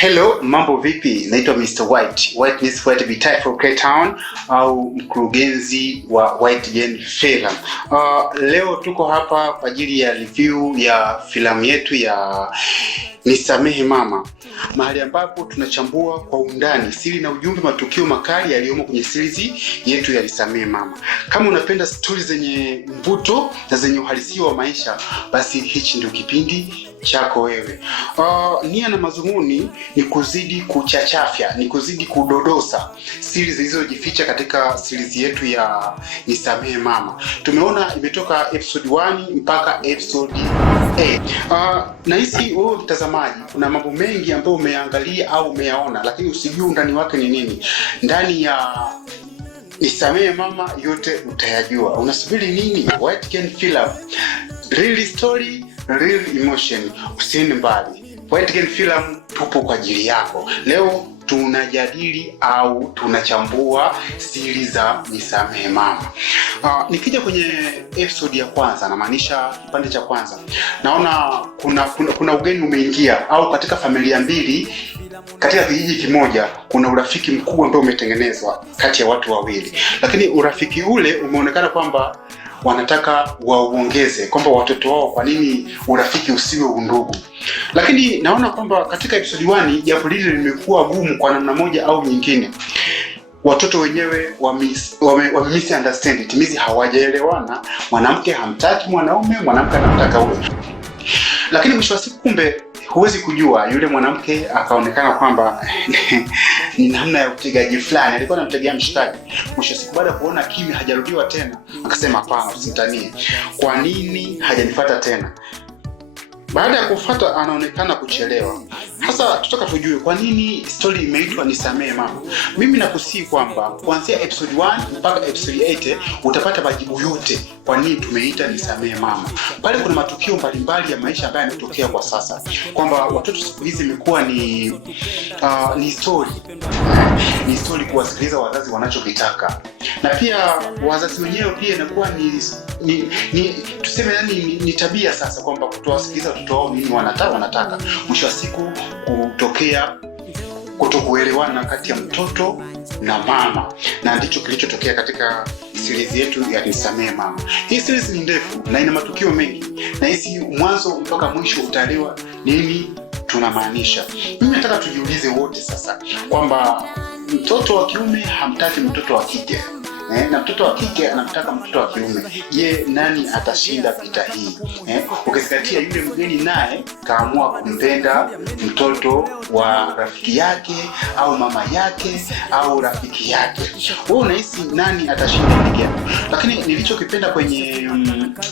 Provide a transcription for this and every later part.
Hello, mambo vipi? Naitwa Mr. White. White means White be type for Cape Town au mkurugenzi wa White Gen Film. Leo tuko hapa kwa ajili ya review ya filamu yetu ya Nisamehe Mama. Mahali ambapo tunachambua kwa undani siri na ujumbe, matukio makali yaliyomo kwenye series yetu ya Nisamehe Mama. Kama unapenda stories zenye mvuto na zenye uhalisia wa maisha, basi hichi ndio kipindi chako wewe. Nia na mazumuni ni kuzidi kuchachafya, ni kuzidi kudodosa siri zilizojificha katika series yetu ya Nisamehe Mama. Tumeona imetoka episode 1 mpaka episode 8. Nahisi wewe mtazamaji kuna mambo mengi ambayo umeangalia au umeyaona, lakini usijui undani wake ni nini. Ndani ya Nisamehe Mama yote utayajua. Unasubiri nini? White Gen Film, real story, real emotion. Usiende mbali. White Gen Film tupo kwa ajili yako. Leo tunajadili au tunachambua siri za Nisamehe Mama. Nikija kwenye episode ya kwanza, namaanisha kipande cha kwanza, naona kuna ugeni umeingia, au katika familia mbili katika kijiji kimoja kuna urafiki mkubwa ambao umetengenezwa kati ya watu wawili, lakini urafiki ule umeonekana kwamba wanataka wauongeze, kwamba watoto wao, kwa nini urafiki usiwe undugu. Lakini naona kwamba katika episode 1 jambo lile limekuwa gumu kwa namna moja au nyingine. Watoto wenyewe misunderstand, timizi hawajaelewana. Mwanamke hamtaki mwanaume, mwanamke anamtaka huyo. Lakini mwisho wa siku kumbe huwezi kujua, yule mwanamke akaonekana kwamba ni namna ya utegaji fulani, alikuwa anamtegea mshikaji. Mwisho siku baada kuona kimi hajarudiwa tena, akasema hapana, usitanie. Kwa nini hajanifuata tena? Baada ya kufuata anaonekana kuchelewa. Hasa tutaka tujue kwa nini story imeitwa Nisamehe Mama. Mimi nakusii kwamba kuanzia episode 1 mpaka episode 8 utapata majibu yote kwa nini tumeita Nisamehe Mama. Pale kuna matukio mbalimbali ya maisha ambayo yametokea kwa sasa, kwamba watoto siku hizi imekuwa ni story. Ni story kuwasikiliza wazazi wanachokitaka. Na pia wazazi wenyewe pia inakuwa tuseme ni tabia sasa, kwamba kutowasikiliza watoto wao nini wanataka. Mwisho wa siku kutokea kutokuelewana kati ya mtoto na mama, na ndicho kilichotokea katika series yetu ya Nisamehe Mama. Hii series ni ndefu na ina matukio mengi, na hizi mwanzo mpaka mwisho utaelewa nini tunamaanisha. Mimi nataka tujiulize wote sasa kwamba mtoto wa kiume hamtaki mtoto wa kike, na mtoto wa kike anamtaka mtoto wa kiume. Je, nani atashinda vita hii? Ukizingatia yule mgeni naye kaamua kumpenda mtoto wa rafiki yake au mama yake au rafiki yake. Wewe unahisi nani atashinda hili game? Lakini nilichokipenda kwenye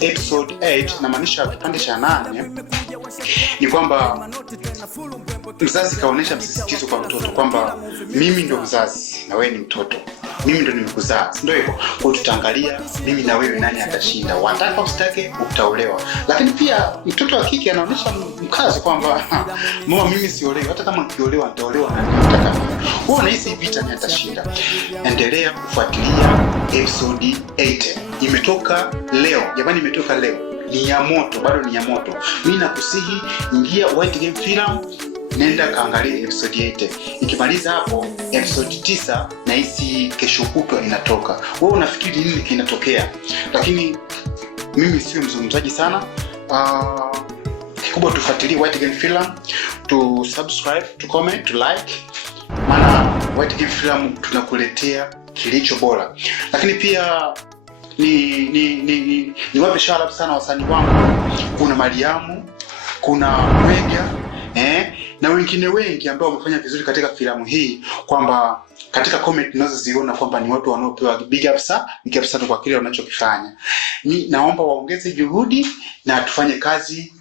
episode 8, na maanisha kipande cha 8, ni kwamba mzazi kaonesha msisitizo kwa mtoto kwamba mimi ndo mzazi na wewe ni mtoto, mimi ndo nimekuzaa, ndio hivyo. Kwa tutaangalia mimi na wewe nani atashinda, wataka usitake utaolewa. Lakini pia mtoto wa kike anaonesha mkazo kwamba mama, mimi siolewi, hata kama nikiolewa nitaolewa na nataka mimi. Wewe unahisi vita ni atashinda? Endelea kufuatilia episode 8. Imetoka leo. Jamani, imetoka leo. Ni ya moto, bado ni ya moto. Mimi nakusihi ingia White Gen Film, nenda kaangalia episode 8. Ikimaliza hapo episode 9 na hisi kesho kutwa inatoka. Wewe unafikiri nini kinatokea? Lakini mimi sio mzungumzaji sana. Kikubwa tufuatilie White Gen Film, tu subscribe, tu comment, tu like. Maana White Gen Film tunakuletea kilicho bora. Lakini pia ni wape shout out sana wasanii wangu. Kuna Mariamu, kuna Mwega, na wengine wengi ambao wamefanya vizuri katika filamu hii, kwamba katika comment tunazoziona kwamba ni watu wanaopewa big up sana kwa kile wanachokifanya. Naomba waongeze juhudi na tufanye kazi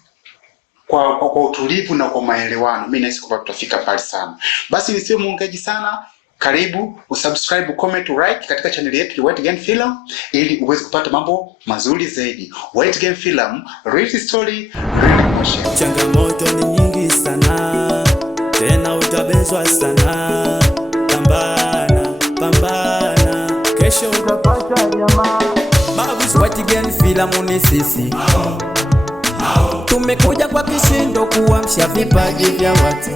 kwa utulivu na kwa maelewano. Mimi nahisi kwamba tutafika pale sana. Basi nisiwe muongeaji sana. Karibu usubscribe, comment, like katika channel yetu ya White Gen Film ili uweze kupata mambo mazuri zaidi. White Gen Film, real story, real emotion. Changamoto ni nyingi sana, tena utabezwa sana. Pambana, kesho utapata jamaa. White Gen Film ni sisi. Tumekuja kwa kishindo kuamsha vipaji vya watu.